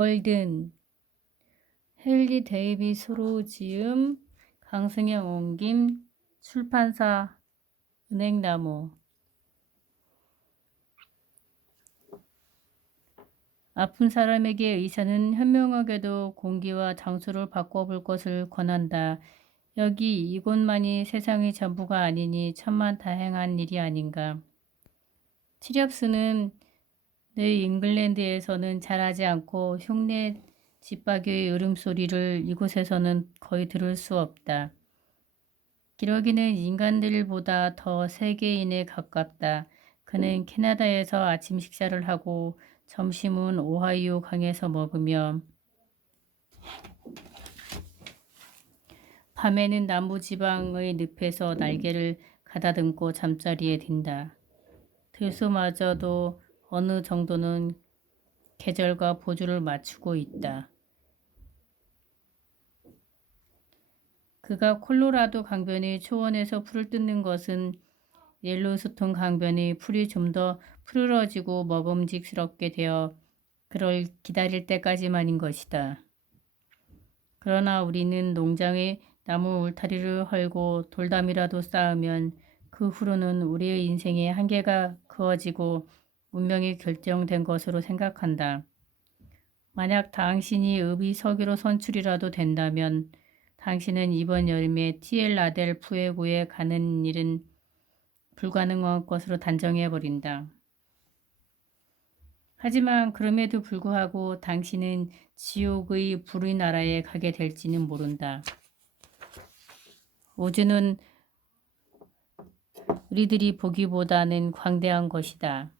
월든, 헨리 데이빗으로 지음, 강승영 옮김, 출판사 은행나무. 아픈 사람에게 의사는 현명하게도 공기와 장소를 바꿔볼 것을 권한다. 여기 이곳만이 세상의 전부가 아니니 천만다행한 일이 아닌가. 치렵스는 내 잉글랜드에서는 잘하지 않고 흉내 집박의 울음소리를 이곳에서는 거의 들을 수 없다. 기러기는 인간들보다 더 세계인에 가깝다. 그는 캐나다에서 아침 식사를 하고 점심은 오하이오 강에서 먹으며 밤에는 남부지방의 늪에서 날개를 가다듬고 잠자리에 든다. 들소마저도 어느 정도는 계절과 보조를 맞추고 있다. 그가 콜로라도 강변의 초원에서 풀을 뜯는 것은 옐로스톤 강변의 풀이 좀 더 푸르러지고 먹음직스럽게 되어 그를 기다릴 때까지만인 것이다. 그러나 우리는 농장에 나무 울타리를 헐고 돌담이라도 쌓으면 그 후로는 우리의 인생의 한계가 그어지고 운명이 결정된 것으로 생각한다. 만약 당신이 의비석유로 선출이라도 된다면 당신은 이번 여름에 티엘라델푸에고에 가는 일은 불가능한 것으로 단정해버린다. 하지만 그럼에도 불구하고 당신은 지옥의 불의 나라에 가게 될지는 모른다. 우주는 우리들이 보기보다는 광대한 것이다.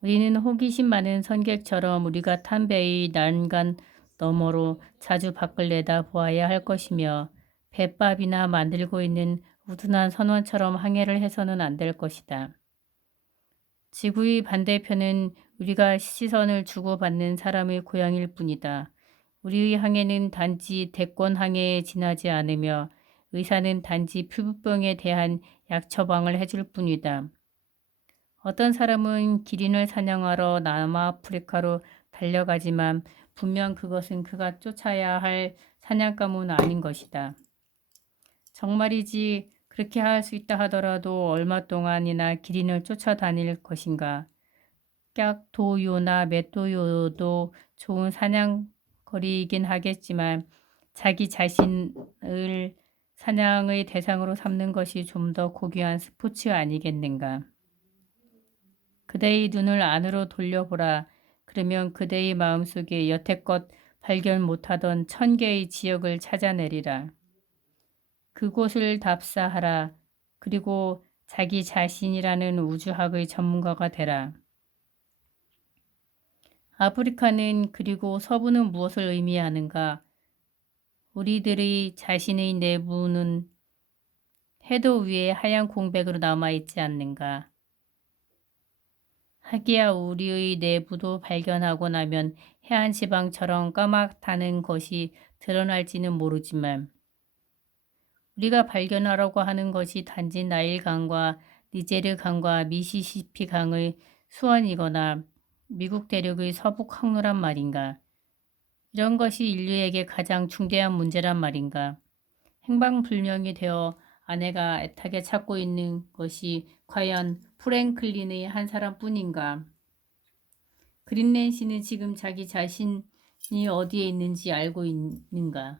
우리는 호기심 많은 선객처럼 우리가 탄 배의 난간 너머로 자주 밖을 내다보아야 할 것이며 뱃밥이나 만들고 있는 우둔한 선원처럼 항해를 해서는 안 될 것이다. 지구의 반대편은 우리가 시선을 주고받는 사람의 고향일 뿐이다. 우리의 항해는 단지 대권 항해에 지나지 않으며 의사는 단지 피부병에 대한 약 처방을 해줄 뿐이다. 어떤 사람은 기린을 사냥하러 남아프리카로 달려가지만 분명 그것은 그가 쫓아야 할 사냥감은 아닌 것이다. 정말이지 그렇게 할 수 있다 하더라도 얼마 동안이나 기린을 쫓아다닐 것인가. 깍도요나 맷도요도 좋은 사냥거리이긴 하겠지만 자기 자신을 사냥의 대상으로 삼는 것이 좀 더 고귀한 스포츠 아니겠는가. 그대의 눈을 안으로 돌려보라. 그러면 그대의 마음속에 여태껏 발견 못하던 1000개의 지역을 찾아내리라. 그곳을 답사하라. 그리고 자기 자신이라는 우주학의 전문가가 되라. 아프리카는 그리고 서부는 무엇을 의미하는가? 우리들의 자신의 내부는 해도 위에 하얀 공백으로 남아있지 않는가? 하기야 우리의 내부도 발견하고 나면 해안 지방처럼 까맣다는 것이 드러날지는 모르지만 우리가 발견하려고 하는 것이 단지 나일강과 니제르 강과 미시시피 강의 수원이거나 미국 대륙의 서북 항로란 말인가. 이런 것이 인류에게 가장 중대한 문제란 말인가. 행방불명이 되어 아내가 애타게 찾고 있는 것이 과연 프랭클린의 한 사람뿐인가. 그린랜시는 지금 자기 자신이 어디에 있는지 알고 있는가.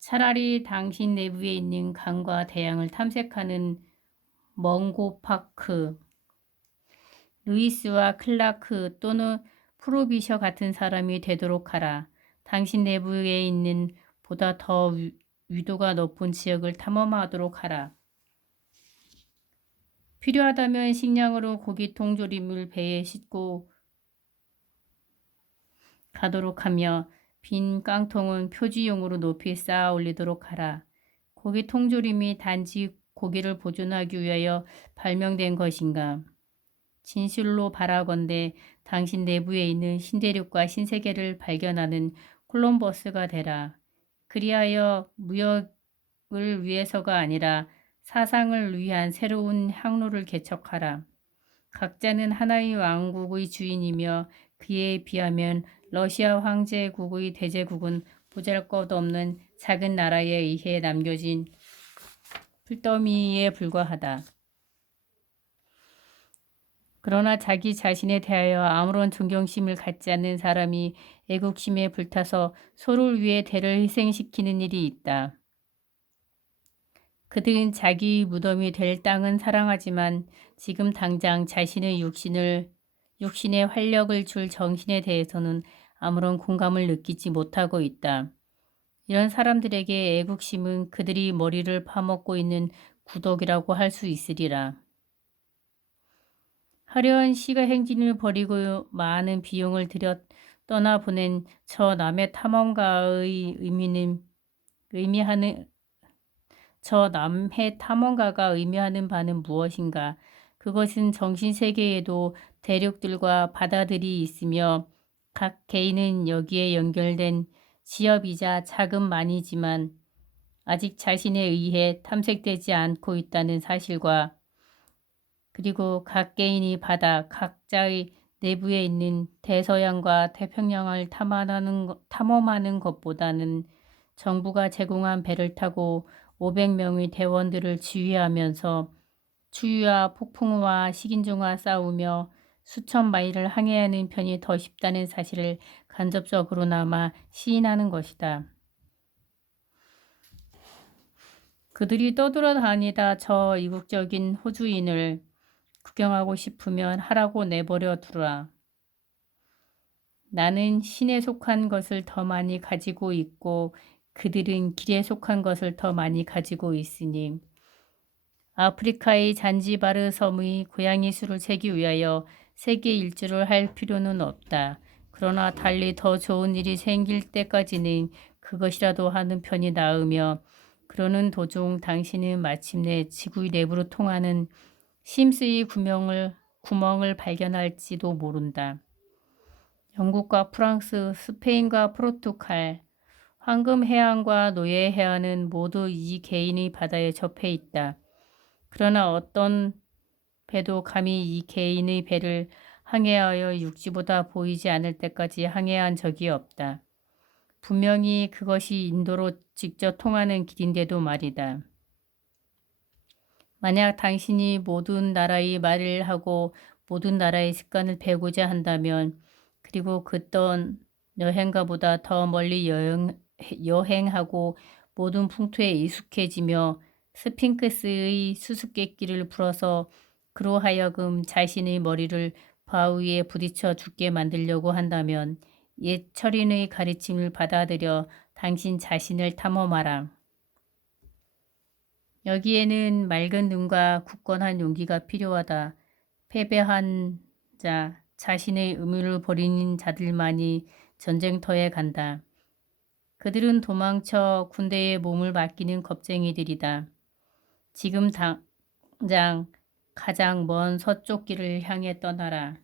차라리 당신 내부에 있는 강과 대양을 탐색하는 멍고파크, 루이스와 클라크 또는 프로비셔 같은 사람이 되도록 하라. 당신 내부에 있는 보다 더 위도가 높은 지역을 탐험하도록 하라. 필요하다면 식량으로 고기통 조림을 배에 싣고 가도록 하며 빈 깡통은 표지용으로 높이 쌓아 올리도록 하라. 고기 통조림이 단지 고기를 보존하기 위하여 발명된 것인가? 진실로 바라건대 당신 내부에 있는 신대륙과 신세계를 발견하는 콜럼버스가 되라. 그리하여 무역을 위해서가 아니라 사상을 위한 새로운 항로를 개척하라. 각자는 하나의 왕국의 주인이며 그에 비하면 러시아 황제국의 대제국은 보잘것없는 작은 나라에 의해 남겨진 풀더미에 불과하다. 그러나 자기 자신에 대하여 아무런 존경심을 갖지 않는 사람이 애국심에 불타서 소를 위해 대를 희생시키는 일이 있다. 그들은 자기 무덤이 될 땅은 사랑하지만 지금 당장 자신의 육신에 활력을 줄 정신에 대해서는 아무런 공감을 느끼지 못하고 있다. 이런 사람들에게 애국심은 그들이 머리를 파먹고 있는 구덕이라고 할 수 있으리라. 화려한 시가 행진을 벌이고 많은 비용을 들여 떠나보낸 저 남해 탐험가의 의미하는 바는 무엇인가? 그것은 정신세계에도 대륙들과 바다들이 있으며 각 개인은 여기에 연결된 지역이자 자금만이지만 아직 자신에 의해 탐색되지 않고 있다는 사실과 그리고 각 개인이 바다 각자의 내부에 있는 대서양과 태평양을 탐험하는 것보다는 정부가 제공한 배를 타고 500명의 대원들을 지휘하면서 추위와 폭풍우와 식인종과 싸우며 수천 마일을 항해하는 편이 더 쉽다는 사실을 간접적으로나마 시인하는 것이다. 그들이 떠돌아다니다 저 이국적인 호주인을 구경하고 싶으면 하라고 내버려 두라. 나는 신에 속한 것을 더 많이 가지고 있고 그들은 길에 속한 것을 더 많이 가지고 있으니 아프리카의 잔지바르 섬의 고양이 수를 세기 위하여 세계 일주를 할 필요는 없다. 그러나 달리 더 좋은 일이 생길 때까지는 그것이라도 하는 편이 나으며 그러는 도중 당신은 마침내 지구의 내부로 통하는 심스의 구멍을 발견할지도 모른다. 영국과 프랑스, 스페인과 포르투갈, 황금해안과 노예해안은 모두 이 개인의 바다에 접해 있다. 그러나 어떤 배도 감히 이 개인의 배를 항해하여 육지보다 보이지 않을 때까지 항해한 적이 없다. 분명히 그것이 인도로 직접 통하는 길인데도 말이다. 만약 당신이 모든 나라의 말을 하고 모든 나라의 습관을 배우고자 한다면 그리고 그떤 여행가보다 더 멀리 여행하고 모든 풍토에 익숙해지며 스핑크스의 수수께끼를 풀어서 그로 하여금 자신의 머리를 바위에 부딪혀 죽게 만들려고 한다면 옛 철인의 가르침을 받아들여 당신 자신을 탐험하라. 여기에는 맑은 눈과 굳건한 용기가 필요하다. 패배한 자, 자신의 의무를 버리는 자들만이 전쟁터에 간다. 그들은 도망쳐 군대에 몸을 맡기는 겁쟁이들이다. 지금 당장 가장 먼 서쪽 길을 향해 떠나라.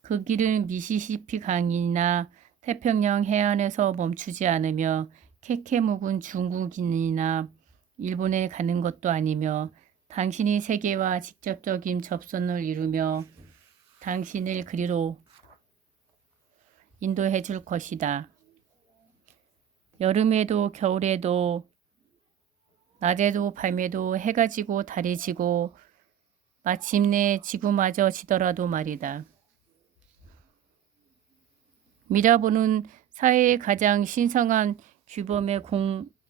그 길은 미시시피 강이나 태평양 해안에서 멈추지 않으며 케케묵은 중국인이나 일본에 가는 것도 아니며 당신이 세계와 직접적인 접선을 이루며 당신을 그리로 인도해 줄 것이다. 여름에도 겨울에도 낮에도 밤에도 해가 지고 달이 지고 마침내 지구마저 지더라도 말이다. 미라보는 사회의 가장 신성한 규범의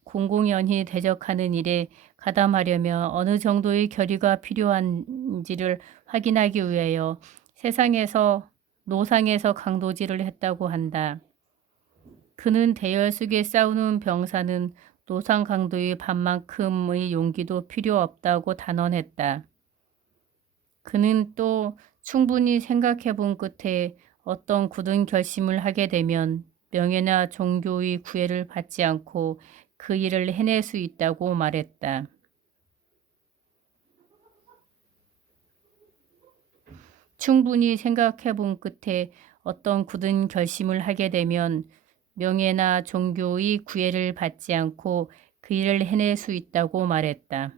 공공연히 대적하는 일에 가담하려면 어느 정도의 결의가 필요한지를 확인하기 위하여 노상에서 강도질을 했다고 한다. 그는 대열 속에 싸우는 병사는 노상 강도의 반만큼의 용기도 필요 없다고 단언했다. 그는 또 충분히 생각해 본 끝에 어떤 굳은 결심을 하게 되면 명예나 종교의 구애를 받지 않고 그 일을 해낼 수 있다고 말했다. 충분히 생각해 본 끝에 어떤 굳은 결심을 하게 되면 명예나 종교의 구애를 받지 않고 그 일을 해낼 수 있다고 말했다.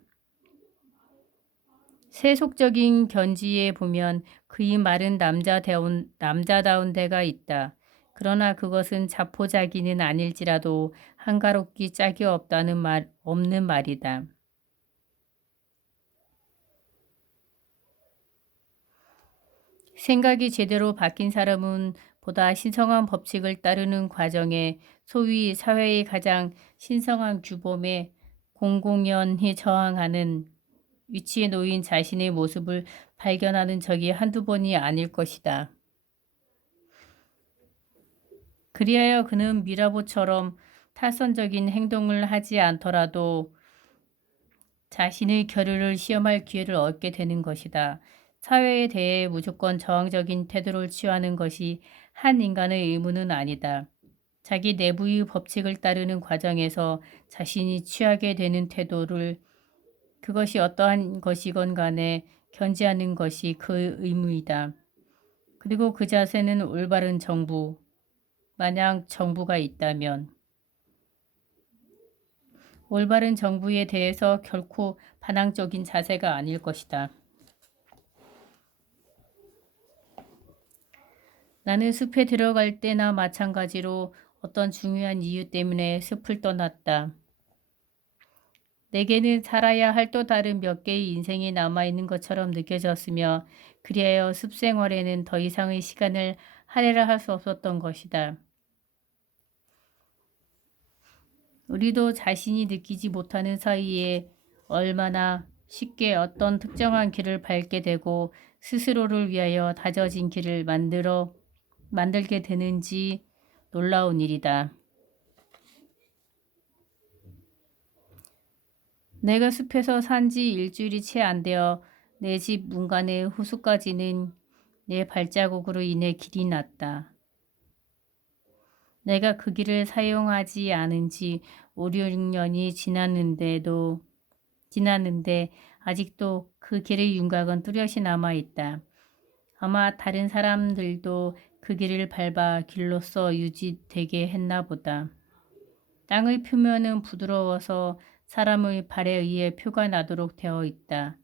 세속적인 견지에 보면 그의 말은 남자다운 데가 있다. 그러나 그것은 자포자기는 아닐지라도 한가롭기 짝이 없는 말이다. 생각이 제대로 바뀐 사람은 보다 신성한 법칙을 따르는 과정에 소위 사회의 가장 신성한 규범에 공공연히 저항하는 위치에 놓인 자신의 모습을 발견하는 적이 한두 번이 아닐 것이다. 그리하여 그는 미라보처럼 탈선적인 행동을 하지 않더라도 자신의 결의를 시험할 기회를 얻게 되는 것이다. 사회에 대해 무조건 저항적인 태도를 취하는 것이 한 인간의 의무는 아니다. 자기 내부의 법칙을 따르는 과정에서 자신이 취하게 되는 태도를 그것이 어떠한 것이건 간에 견지하는 것이 그 의무이다. 그리고 그 자세는 올바른 정부, 만약 정부가 있다면 올바른 정부에 대해서 결코 반항적인 자세가 아닐 것이다. 나는 숲에 들어갈 때나 마찬가지로 어떤 중요한 이유 때문에 숲을 떠났다. 내게는 살아야 할 또 다른 몇 개의 인생이 남아있는 것처럼 느껴졌으며 그리하여 숲 생활에는 더 이상의 시간을 할애를 할 수 없었던 것이다. 우리도 자신이 느끼지 못하는 사이에 얼마나 쉽게 어떤 특정한 길을 밟게 되고 스스로를 위하여 다져진 길을 만들게 되는지 놀라운 일이다. 내가 숲에서 산 지 일주일이 채 안 되어 내 집 문간의 호수까지는 내 발자국으로 인해 길이 났다. 내가 그 길을 사용하지 않은 지 5, 6년이 지났는데 아직도 그 길의 윤곽은 뚜렷이 남아있다. 아마 다른 사람들도 그 길을 밟아 길로서 유지되게 했나 보다. 땅의 표면은 부드러워서 사람의 발에 의해 표가 나도록 되어 있다.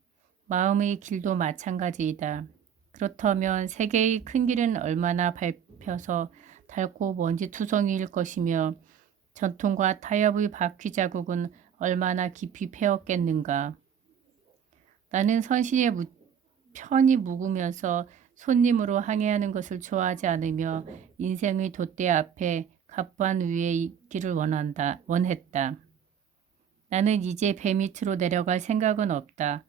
마음의 길도 마찬가지이다. 그렇다면 세계의 큰 길은 얼마나 밟혀서 닳고 먼지투성이일 것이며 전통과 타협의 바퀴 자국은 얼마나 깊이 패었겠는가. 나는 선신에 편히 묵으면서 손님으로 항해하는 것을 좋아하지 않으며 인생의 돛대 앞에 갑반 위에 있기를 원했다. 나는 이제 배 밑으로 내려갈 생각은 없다.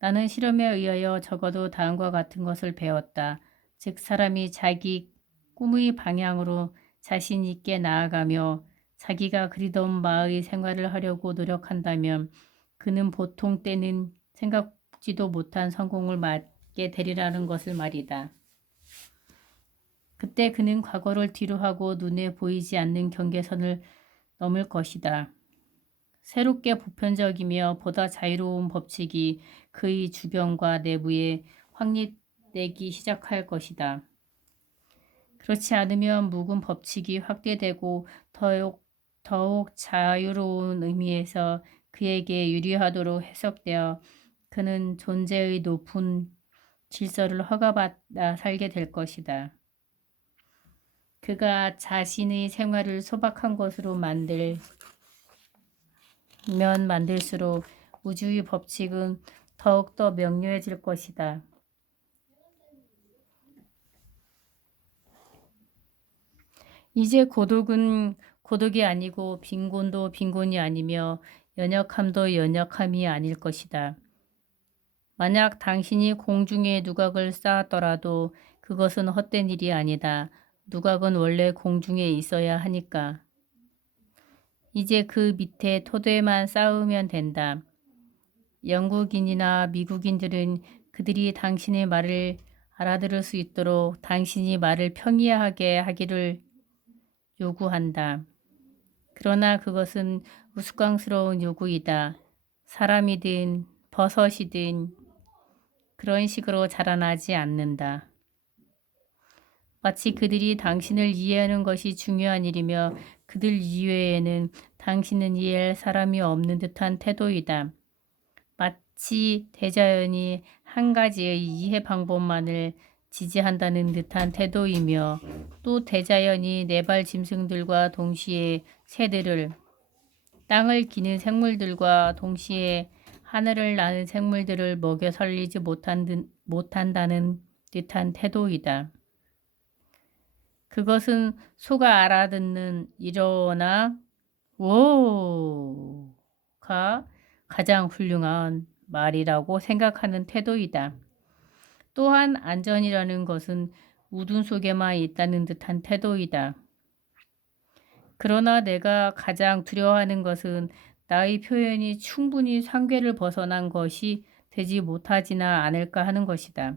나는 실험에 의하여 적어도 다음과 같은 것을 배웠다. 즉 사람이 자기 꿈의 방향으로 자신 있게 나아가며 자기가 그리던 바의 생활을 하려고 노력한다면 그는 보통 때는 생각지도 못한 성공을 맞게 되리라는 것을 말이다. 그때 그는 과거를 뒤로하고 눈에 보이지 않는 경계선을 넘을 것이다. 새롭게 보편적이며 보다 자유로운 법칙이 그의 주변과 내부에 확립되기 시작할 것이다. 그렇지 않으면 묵은 법칙이 확대되고 더욱 자유로운 의미에서 그에게 유리하도록 해석되어 그는 존재의 높은 질서를 허가받아 살게 될 것이다. 그가 자신의 생활을 소박한 것으로 만들수록 우주의 법칙은 더욱더 명료해질 것이다. 이제 고독은 고독이 아니고 빈곤도 빈곤이 아니며 연약함도 연약함이 아닐 것이다. 만약 당신이 공중에 누각을 쌓았더라도 그것은 헛된 일이 아니다. 누각은 원래 공중에 있어야 하니까. 이제 그 밑에 토대만 쌓으면 된다. 영국인이나 미국인들은 그들이 당신의 말을 알아들을 수 있도록 당신이 말을 평이하게 하기를 요구한다. 그러나 그것은 우스꽝스러운 요구이다. 사람이든 버섯이든 그런 식으로 자라나지 않는다. 마치 그들이 당신을 이해하는 것이 중요한 일이며 그들 이외에는 당신은 이해할 사람이 없는 듯한 태도이다. 마치 대자연이 한 가지의 이해 방법만을 지지한다는 듯한 태도이며 또 대자연이 네발 짐승들과 동시에 새들을 땅을 기는 생물들과 동시에 하늘을 나는 생물들을 먹여 살리지 못한다는 듯한 태도이다. 그것은 소가 알아듣는 일어나 "워가 가장 훌륭한 말이라고 생각하는 태도이다. 또한 안전이라는 것은 우둔 속에만 있다는 듯한 태도이다. 그러나 내가 가장 두려워하는 것은 나의 표현이 충분히 상괴를 벗어난 것이 되지 못하지나 않을까 하는 것이다.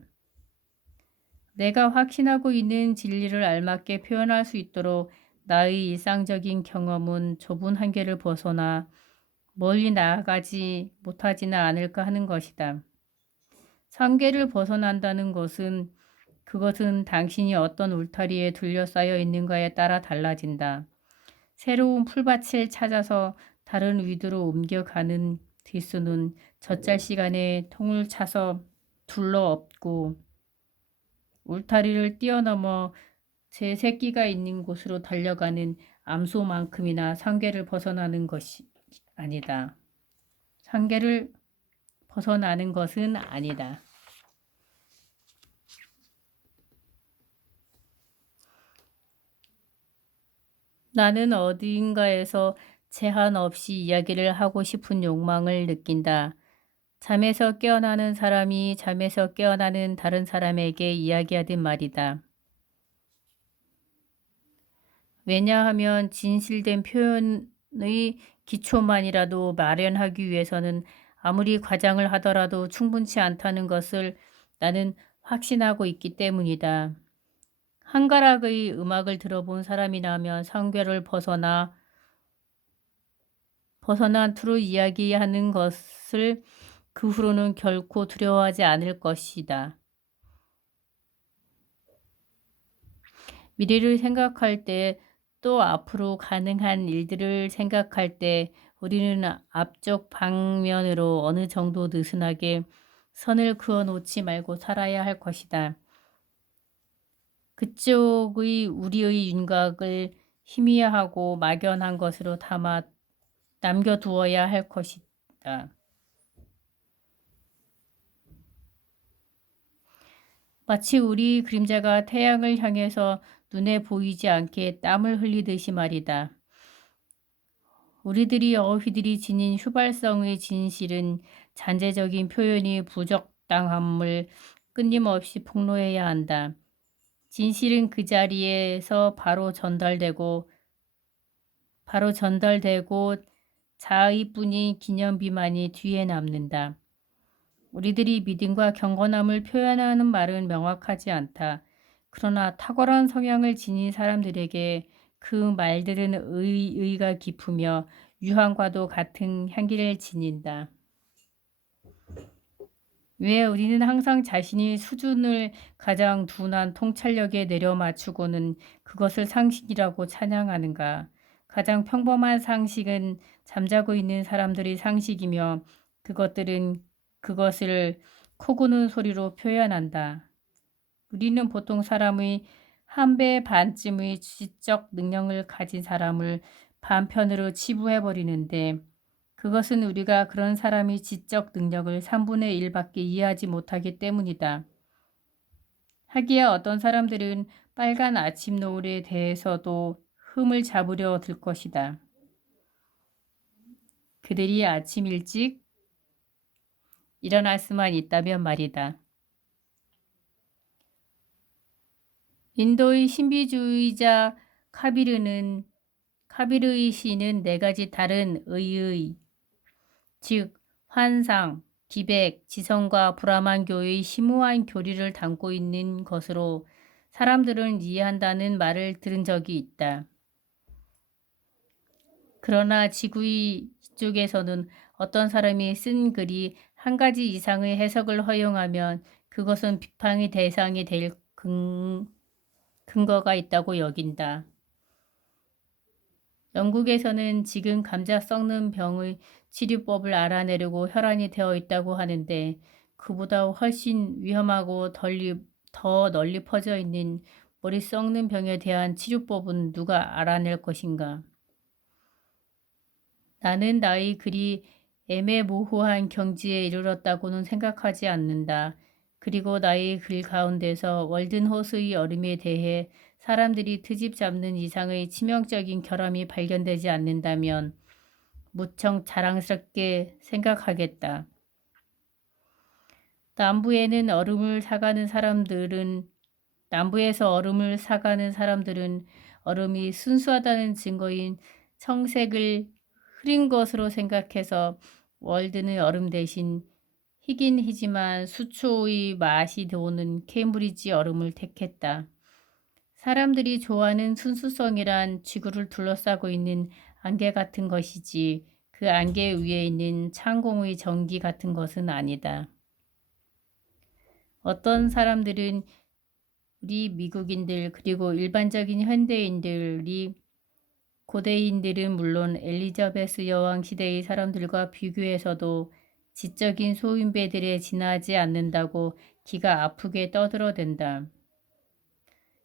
내가 확신하고 있는 진리를 알맞게 표현할 수 있도록 나의 일상적인 경험은 좁은 한계를 벗어나 멀리 나아가지 못하지는 않을까 하는 것이다. 상계를 벗어난다는 것은 그것은 당신이 어떤 울타리에 둘러싸여 있는가에 따라 달라진다. 새로운 풀밭을 찾아서 다른 위도로 옮겨가는 뒷수는 젖잘 시간에 통을 차서 둘러엎고 울타리를 뛰어넘어 제 새끼가 있는 곳으로 달려가는 암소만큼이나 상계를 벗어나는 것이 아니다. 상계를 벗어나는 것은 아니다. 나는 어딘가에서 제한 없이 이야기를 하고 싶은 욕망을 느낀다. 잠에서 깨어나는 사람이 잠에서 깨어나는 다른 사람에게 이야기하듯 말이다. 왜냐하면 진실된 표현의 기초만이라도 마련하기 위해서는 아무리 과장을 하더라도 충분치 않다는 것을 나는 확신하고 있기 때문이다. 한 가락의 음악을 들어본 사람이라면 상괴를 벗어난 투로 이야기하는 것을 그 후로는 결코 두려워하지 않을 것이다. 미래를 생각할 때 또 앞으로 가능한 일들을 생각할 때 우리는 앞쪽 방면으로 어느 정도 느슨하게 선을 그어 놓지 말고 살아야 할 것이다. 그쪽의 우리의 윤곽을 희미하고 막연한 것으로 담아 남겨두어야 할 것이다. 마치 우리 그림자가 태양을 향해서 눈에 보이지 않게 땀을 흘리듯이 말이다. 우리들이 어휘들이 지닌 휘발성의 진실은 잔재적인 표현이 부적당함을 끊임없이 폭로해야 한다. 진실은 그 자리에서 바로 전달되고 자의뿐인 기념비만이 뒤에 남는다. 우리들이 믿음과 경건함을 표현하는 말은 명확하지 않다. 그러나 탁월한 성향을 지닌 사람들에게 그 말들은 의의가 깊으며 유황과도 같은 향기를 지닌다. 왜 우리는 항상 자신의 수준을 가장 둔한 통찰력에 내려 맞추고는 그것을 상식이라고 찬양하는가? 가장 평범한 상식은 잠자고 있는 사람들의 상식이며 그것들은 그것을 코고는 소리로 표현한다. 우리는 보통 사람의 한 배 반쯤의 지적 능력을 가진 사람을 반편으로 치부해버리는데 그것은 우리가 그런 사람의 지적 능력을 3분의 1밖에 이해하지 못하기 때문이다. 하기야 어떤 사람들은 빨간 아침 노을에 대해서도 흠을 잡으려 들 것이다. 그들이 아침 일찍 일어날 수만 있다면 말이다. 인도의 신비주의자 카비르의 시는 네 가지 다른 의의, 즉 환상, 기백, 지성과 브라만교의 심오한 교리를 담고 있는 것으로 사람들은 이해한다는 말을 들은 적이 있다. 그러나 지구의 쪽에서는 어떤 사람이 쓴 글이 한 가지 이상의 해석을 허용하면 그것은 비판의 대상이 될 근거가 있다고 여긴다. 영국에서는 지금 감자 썩는 병의 치료법을 알아내려고 혈안이 되어 있다고 하는데 그보다 훨씬 위험하고 더 널리 퍼져 있는 머리 썩는 병에 대한 치료법은 누가 알아낼 것인가? 나는 나의 그리 애매모호한 경지에 이르렀다고는 생각하지 않는다. 그리고 나의 글 가운데서 월든호수의 얼음에 대해 사람들이 트집 잡는 이상의 치명적인 결함이 발견되지 않는다면 무척 자랑스럽게 생각하겠다. 남부에는 얼음을 사가는 사람들은 남부에서 얼음을 사가는 사람들은 얼음이 순수하다는 증거인 청색을 흐린 것으로 생각해서 월드는 얼음 대신 희긴 희지만 수초의 맛이 도는 케임브리지 얼음을 택했다. 사람들이 좋아하는 순수성이란 지구를 둘러싸고 있는 안개 같은 것이지 그 안개 위에 있는 창공의 전기 같은 것은 아니다. 어떤 사람들은 우리 미국인들 그리고 일반적인 현대인들이 고대인들은 물론 엘리자베스 여왕 시대의 사람들과 비교해서도 지적인 소인배들에 지나지 않는다고 기가 아프게 떠들어댄다.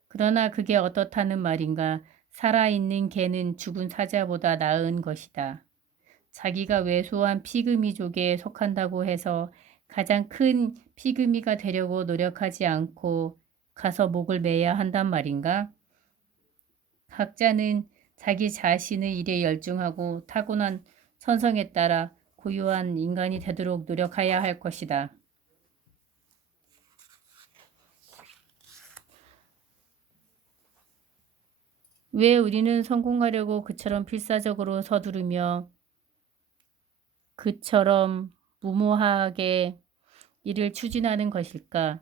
그러나 그게 어떻다는 말인가? 살아있는 개는 죽은 사자보다 나은 것이다. 자기가 왜소한 피그미족에 속한다고 해서 가장 큰 피그미가 되려고 노력하지 않고 가서 목을 매야 한단 말인가? 각자는 자기 자신의 일에 열중하고 타고난 천성에 따라 고유한 인간이 되도록 노력해야 할 것이다. 왜 우리는 성공하려고 그처럼 필사적으로 서두르며 그처럼 무모하게 일을 추진하는 것일까?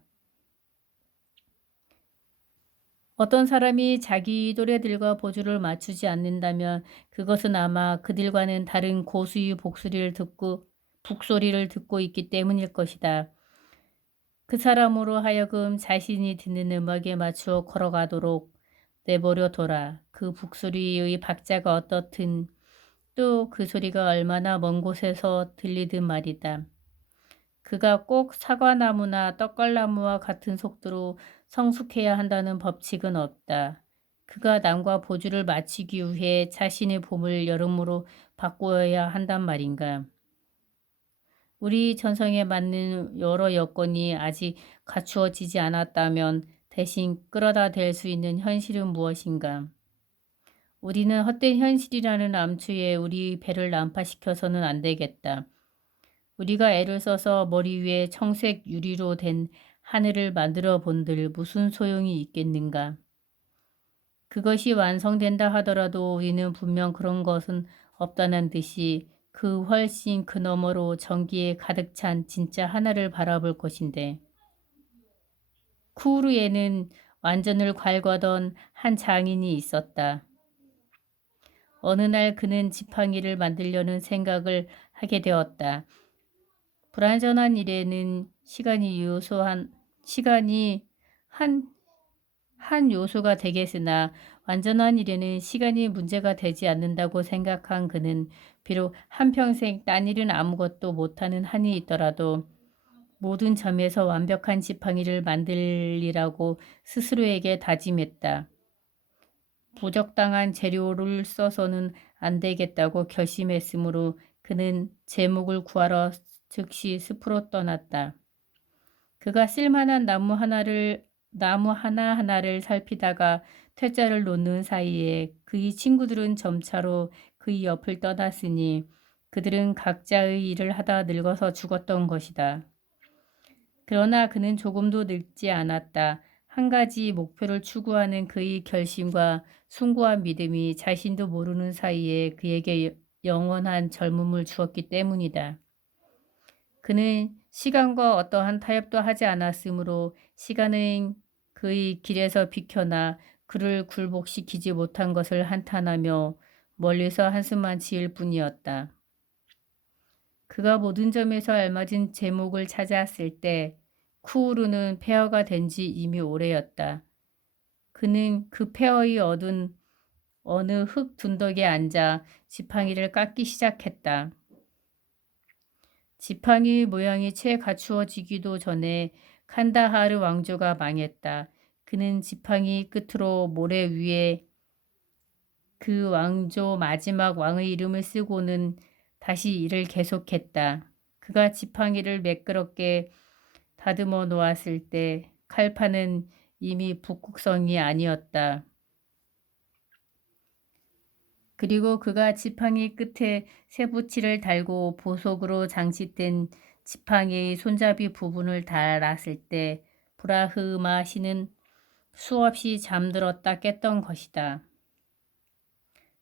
어떤 사람이 자기 또래들과 보조를 맞추지 않는다면 그것은 아마 그들과는 다른 고수의 북소리를 듣고 있기 때문일 것이다. 그 사람으로 하여금 자신이 듣는 음악에 맞추어 걸어가도록 내버려둬라. 그 북소리의 박자가 어떻든 또 그 소리가 얼마나 먼 곳에서 들리든 말이다. 그가 꼭 사과나무나 떡갈나무와 같은 속도로 성숙해야 한다는 법칙은 없다. 그가 남과 보조를 맞추기 위해 자신의 봄을 여름으로 바꾸어야 한단 말인가. 우리 전성에 맞는 여러 여건이 아직 갖추어지지 않았다면 대신 끌어다 댈 수 있는 현실은 무엇인가? 우리는 헛된 현실이라는 암초에 우리 배를 난파시켜서는 안 되겠다. 우리가 애를 써서 머리 위에 청색 유리로 된 하늘을 만들어 본들 무슨 소용이 있겠는가? 그것이 완성된다 하더라도 우리는 분명 그런 것은 없다는 듯이 그 훨씬 그 너머로 전기에 가득 찬 진짜 하나를 바라볼 것인데 쿠우르에는 완전을 괄거던 한 장인이 있었다. 어느 날 그는 지팡이를 만들려는 생각을 하게 되었다. 불완전한 일에는 시간이 한 요소가 되겠으나 완전한 일에는 시간이 문제가 되지 않는다고 생각한 그는 비록 한평생 딴 일은 아무것도 못하는 한이 있더라도 모든 점에서 완벽한 지팡이를 만들리라고 스스로에게 다짐했다. 부적당한 재료를 써서는 안 되겠다고 결심했으므로 그는 제목을 구하러 즉시 숲으로 떠났다. 그가 쓸만한 나무 하나하나를 살피다가 퇴짜를 놓는 사이에 그의 친구들은 점차로 그의 옆을 떠났으니 그들은 각자의 일을 하다 늙어서 죽었던 것이다. 그러나 그는 조금도 늙지 않았다. 한 가지 목표를 추구하는 그의 결심과 숭고한 믿음이 자신도 모르는 사이에 그에게 영원한 젊음을 주었기 때문이다. 그는 시간과 어떠한 타협도 하지 않았으므로 시간은 그의 길에서 비켜나 그를 굴복시키지 못한 것을 한탄하며 멀리서 한숨만 지을 뿐이었다. 그가 모든 점에서 알맞은 제목을 찾아왔을 때 쿠우르는 폐허가 된 지 이미 오래였다. 그는 그 폐허의 어느 흙 둔덕에 앉아 지팡이를 깎기 시작했다. 지팡이 모양이 채 갖추어지기도 전에 칸다하르 왕조가 망했다. 그는 지팡이 끝으로 모래 위에 그 왕조 마지막 왕의 이름을 쓰고는 다시 일을 계속했다. 그가 지팡이를 매끄럽게 다듬어 놓았을 때 칼판은 이미 북극성이 아니었다. 그리고 그가 지팡이 끝에 쇠붙이를 달고 보석으로 장식된 지팡이의 손잡이 부분을 달았을 때 브라흐마 신은 수없이 잠들었다 깼던 것이다.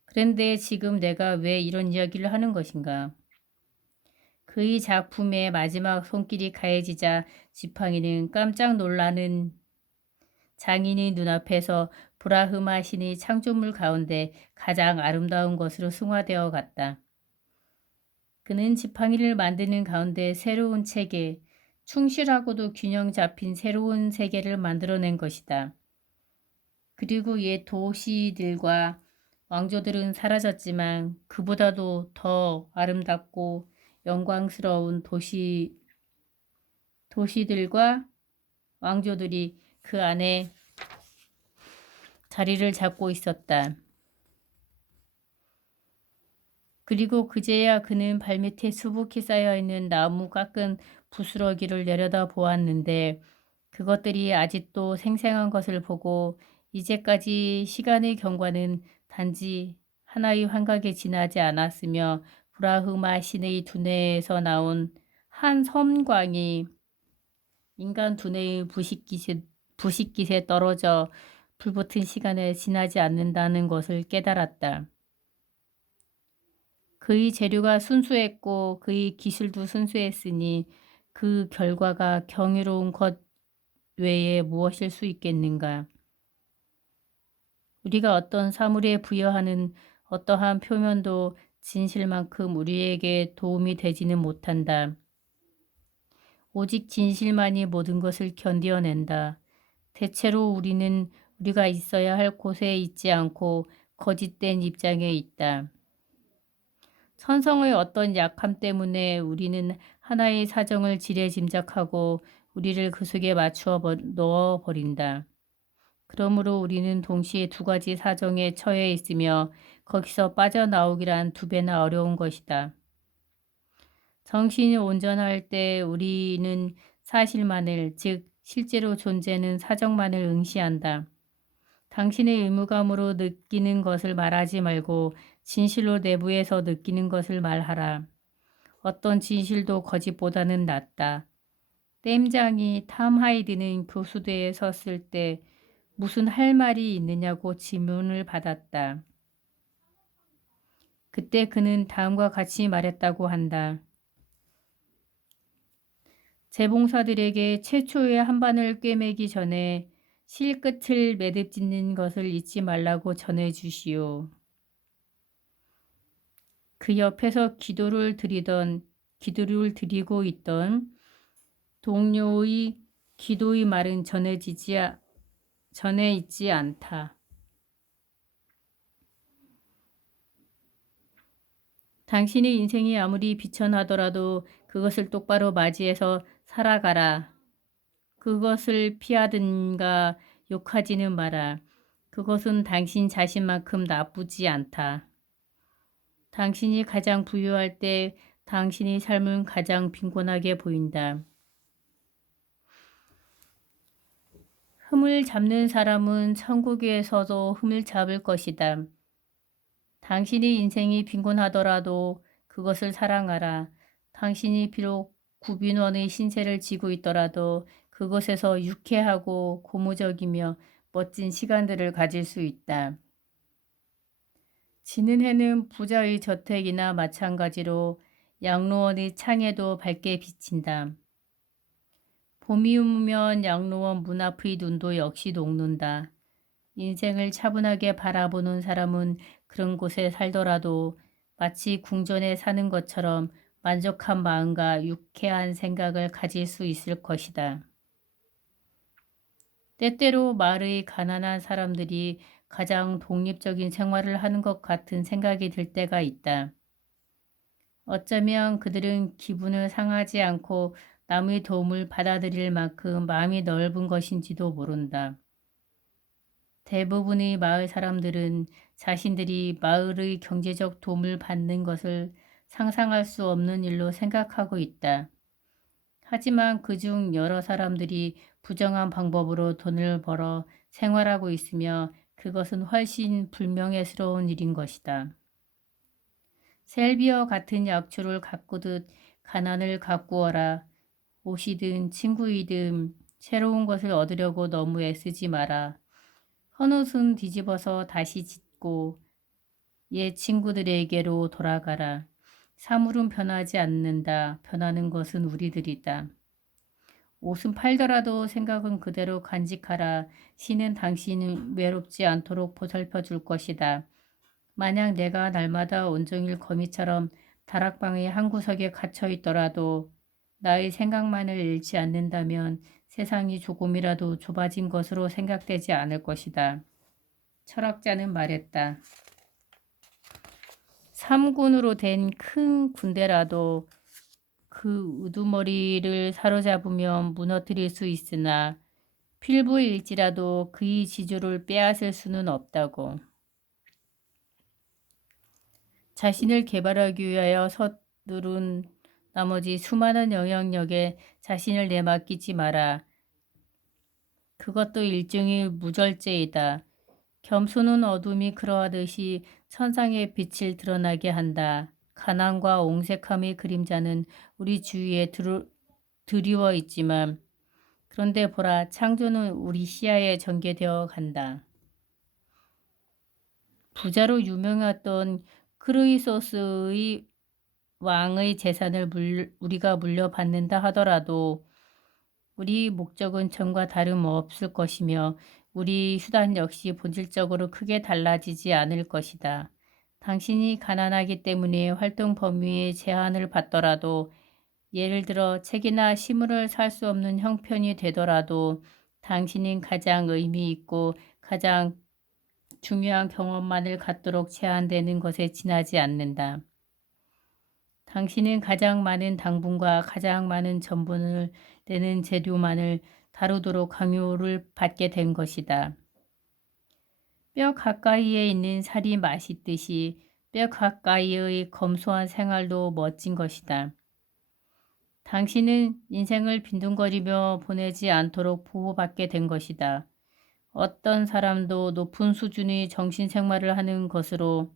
그런데 지금 내가 왜 이런 이야기를 하는 것인가? 그의 작품의 마지막 손길이 가해지자 지팡이는 깜짝 놀라는 장인의 눈앞에서 브라흐마 신의 창조물 가운데 가장 아름다운 것으로 승화되어 갔다. 그는 지팡이를 만드는 가운데 새로운 체계, 충실하고도 균형 잡힌 새로운 세계를 만들어낸 것이다. 그리고 옛 도시들과 왕조들은 사라졌지만 그보다도 더 아름답고 영광스러운 도시들과 왕조들이 그 안에 자리를 잡고 있었다. 그리고 그제야 그는 발밑에 수북히 쌓여있는 나무 깎은 부스러기를 내려다 보았는데 그것들이 아직도 생생한 것을 보고 이제까지 시간의 경과는 단지 하나의 환각에 지나지 않았으며 브라흐마 신의 두뇌에서 나온 한 섬광이 인간 두뇌의 부식깃에 떨어져 불붙은 시간에 지나지 않는다는 것을 깨달았다. 그의 재료가 순수했고 그의 기술도 순수했으니 그 결과가 경이로운 것 외에 무엇일 수 있겠는가? 우리가 어떤 사물에 부여하는 어떠한 표면도 진실만큼 우리에게 도움이 되지는 못한다. 오직 진실만이 모든 것을 견뎌낸다. 대체로 우리는 우리가 있어야 할 곳에 있지 않고 거짓된 입장에 있다. 천성의 어떤 약함 때문에 우리는 하나의 사정을 지레짐작하고 우리를 그 속에 맞추어 넣어버린다. 그러므로 우리는 동시에 두 가지 사정에 처해 있으며 거기서 빠져나오기란 두 배나 어려운 것이다. 정신이 온전할 때 우리는 사실만을, 즉 실제로 존재는 사정만을 응시한다. 당신의 의무감으로 느끼는 것을 말하지 말고 진실로 내부에서 느끼는 것을 말하라. 어떤 진실도 거짓보다는 낫다. 댐장이 탐 하이드는 교수대에 섰을 때 무슨 할 말이 있느냐고 질문을 받았다. 그때 그는 다음과 같이 말했다고 한다. 재봉사들에게 최초의 한반을 꿰매기 전에 실끝을 매듭짓는 것을 잊지 말라고 전해주시오. 그 옆에서 기도를 드리고 있던 동료의 기도의 말은 전해 있지 않다. 당신의 인생이 아무리 비천하더라도 그것을 똑바로 맞이해서 살아가라. 그것을 피하든가 욕하지는 마라. 그것은 당신 자신만큼 나쁘지 않다. 당신이 가장 부유할 때 당신의 삶은 가장 빈곤하게 보인다. 흠을 잡는 사람은 천국에서도 흠을 잡을 것이다. 당신의 인생이 빈곤하더라도 그것을 사랑하라. 당신이 비록 구빈원의 신세를 지고 있더라도 그것에서 유쾌하고 고무적이며 멋진 시간들을 가질 수 있다. 지는 해는 부자의 저택이나 마찬가지로 양로원의 창에도 밝게 비친다. 봄이 오면 양로원 문 앞의 눈도 역시 녹는다. 인생을 차분하게 바라보는 사람은 그런 곳에 살더라도 마치 궁전에 사는 것처럼 만족한 마음과 유쾌한 생각을 가질 수 있을 것이다. 때때로 마을의 가난한 사람들이 가장 독립적인 생활을 하는 것 같은 생각이 들 때가 있다. 어쩌면 그들은 기분을 상하지 않고 남의 도움을 받아들일 만큼 마음이 넓은 것인지도 모른다. 대부분의 마을 사람들은 자신들이 마을의 경제적 도움을 받는 것을 상상할 수 없는 일로 생각하고 있다. 하지만 그중 여러 사람들이 부정한 방법으로 돈을 벌어 생활하고 있으며 그것은 훨씬 불명예스러운 일인 것이다. 셀비어 같은 약초를 가꾸듯 가난을 가꾸어라. 옷이든 친구이든 새로운 것을 얻으려고 너무 애쓰지 마라. 헌옷은 뒤집어서 다시 짓고 옛 친구들에게로 돌아가라. 사물은 변하지 않는다. 변하는 것은 우리들이다. 옷은 팔더라도 생각은 그대로 간직하라. 신은 당신을 외롭지 않도록 보살펴 줄 것이다. 만약 내가 날마다 온종일 거미처럼 다락방의 한 구석에 갇혀 있더라도 나의 생각만을 잃지 않는다면 세상이 조금이라도 좁아진 것으로 생각되지 않을 것이다. 철학자는 말했다. 3군으로 된 큰 군대라도 그 우두머리를 사로잡으면 무너뜨릴 수 있으나 필부일지라도 그의 지조를 빼앗을 수는 없다고. 자신을 개발하기 위하여 서두른 나머지 수많은 영향력에 자신을 내맡기지 마라. 그것도 일종의 무절제이다. 겸손은 어둠이 그러하듯이 천상의 빛을 드러나게 한다. 가난과 옹색함의 그림자는 우리 주위에 드리워 있지만 그런데 보라, 창조는 우리 시야에 전개되어 간다. 부자로 유명했던 크루이소스의 왕의 재산을 우리가 물려받는다 하더라도 우리 목적은 전과 다름없을 것이며 우리 수단 역시 본질적으로 크게 달라지지 않을 것이다. 당신이 가난하기 때문에 활동 범위에 제한을 받더라도 예를 들어 책이나 시물을 살 수 없는 형편이 되더라도 당신은 가장 의미 있고 가장 중요한 경험만을 갖도록 제한되는 것에 지나지 않는다. 당신은 가장 많은 당분과 가장 많은 전분을 내는 재료만을 다루도록 강요를 받게 된 것이다. 뼈 가까이에 있는 살이 맛있듯이 뼈 가까이의 검소한 생활도 멋진 것이다. 당신은 인생을 빈둥거리며 보내지 않도록 보호받게 된 것이다. 어떤 사람도 높은 수준의 정신생활을 하는 것으로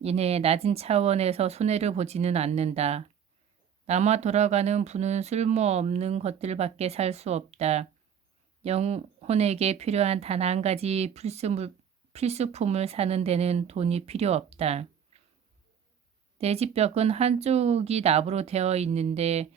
인해 낮은 차원에서 손해를 보지는 않는다. 남아 돌아가는 부는 쓸모없는 것들밖에 살 수 없다. 영혼에게 필요한 단 한 가지 필수품을 사는 데는 돈이 필요 없다. 내 집 벽은 한쪽이 나무로 되어 있는데